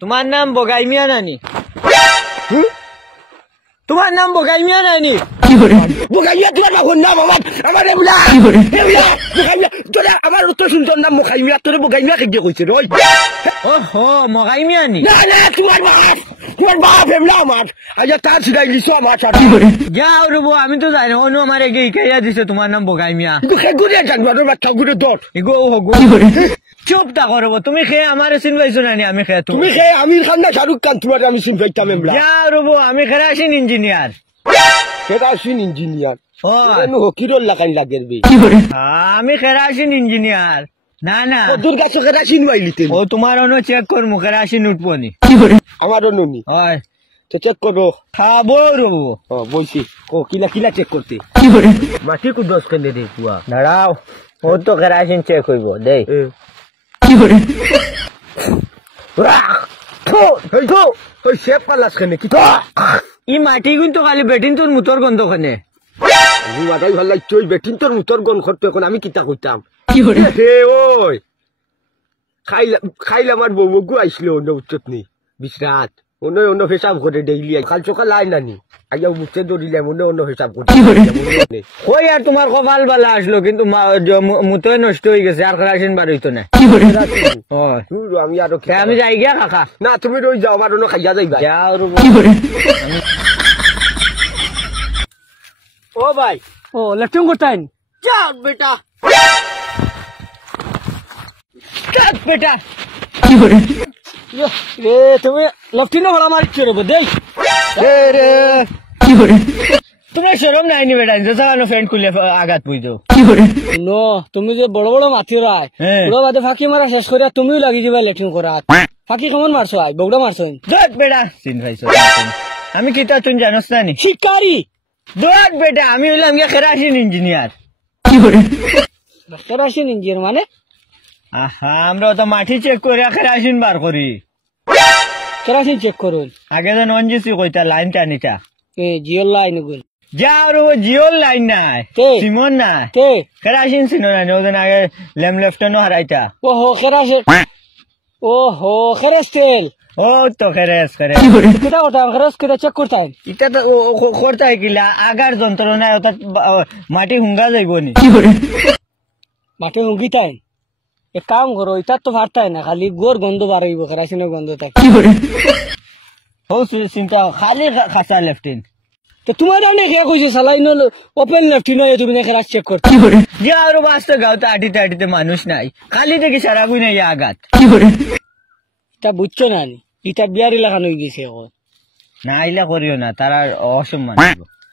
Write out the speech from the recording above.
তোমার নাম বগাই মিয়া নানি? তোমার নাম বগাই মিয়া নানি? বগাই মিয়া তোমার বাবুর নাম? আমার আমার উত্তর সুন্দর নাম মোখাই মিয়া, তোর বগাই মিয়া খেয়ে কইছে রই। ও হো মগাই মিয়া নি? না না তোমার বাপ এমলা আমার আজ তার ছিড়াই লিছো আমার সাথে। যাও রবো, আমি তো জানি অনু আমার এগে ইকাইয়া দিছে তোমার নাম বগাই মিয়া। কিন্তু খে গুড়ে জানবার বাচ্চা গুড়ে দট ইগো হগো চুপ তা করবো। তুমি খেয়ে আমার চিনবাইছো নানি? আমি খেয়ে তুমি খে আমির খান না শাহরুখ খান তোমার আমি শুন পাইতাম এমলা। যাও রবো, আমি খেরাসিন ইঞ্জিনিয়ার। Kerosene engineer? ও হকিরোল লাগাই লাগের বে। আমি খেরাসিন ইঞ্জিনিয়ার। না না তোর কাছে কেরাসিন বাইলিতে ও তোমার অনু চেক করবো খেরাসিন উঠবনি। আমারও ননি হয় তো চেক করো। খাবো রবো। ও বলছি ও কিলা কিলা চেক করতে মাটি কু দশ কেন দে কুয়া দাঁড়াও, ও তো খেরাসিন চেক হইব দেই। শেপ পালাস কেনে কি ই মাটি কিন্তু খালি বেটিন তোর মুতর গন্ধ খানে। মাটাই ভাল লাগছে ওই বেটিন তোর মুতর গন খরতে এখন আমি কিতা কইতাম হে ওই খাইলে আমার বউ আইসলো অন্য উচ্চত নি বিশ্রাত অন্য অন্য হিসাব করে ডেইলি কাল সকাল আয় নানি আইয়া মুখে দৌড়িলাম অন্য অন্য হিসাব করে। ওই আর তোমার কপাল বালা আসলো, কিন্তু মুতই নষ্ট হয়ে গেছে, আর খেরাসিন বার হইতো না। আমি আরো আমি যাই গিয়া কাকা। না তুমি রই যাও আমার অন্য খাইয়া যাইবা। যাও রবো। ও ভাই ও লেফটিং করতেন? যাও বেটা বেটা রে তুমি লেফটিনও হলা মারছো রবো দেই রে। তোমার শরম নাইনি বেটা, যেন ফ্রেন্ড খুলে আঘাত বুঝছো নো তুমি যে বড় বড় মাতি রায় ওরা বাদে ফাঁকি মারা শেষ করে তুমিও লাগি যাবে লেট্রিন করা। ফাঁকি কেমন মারছো? আই বগুড়া মারছো? বেটা চিন ভাইছো আমি কিতা তুই জানোস না নি? শিকারি দোয়াত বেটা, আমি হইলাম গিয়া খেরাসিন ইঞ্জিনিয়ার। কেরাসিন ইঞ্জিনিয়ার মানে? আহা আমরা তো মাটি চেক করে খেরাসিন বার করি। কেরাসিন চেক করুন আগে তো ননজিসি কইতা লাইন টানিটা জিওর লাইন গুল যাও রে জিওর লাইন নাই সিমন না খেরাসিন সিনো না ওজন আগে লেম লেফটনও হারাইতা। ওহো খেরাসিন ওহো খেরাস তেল ও তো খেরেস কিটা করতাম খেরাস কিটা চেক করতাম ইটা তো করতাই কিলা আগার যন্ত্রণা অর্থাৎ মাটি হুঙ্গা যাইব নি মাটি হুঙ্গিতাই। এক কাম করো এটা তো ভারতাই না, খালি গোর গন্ধ বাড়াইব খেরাসিনের গন্ধ থাকে। ও চিন্তা খালি খাসা লেফটিন তো তোমার জানে কে কইছে সালাইন ওপেন লেফটিন হয়ে তুমি খেরাস চেক করতে যে আরো বাঁচতে গাও তো আটিতে আটিতে মানুষ নাই, খালি দেখি সারা বুই নাই আঘাত। এটা বুঝছো না, এটা বিয়ারি লাগানো হয়ে গেছে এখন। না আইলা করিও না, তারা অসম্মান।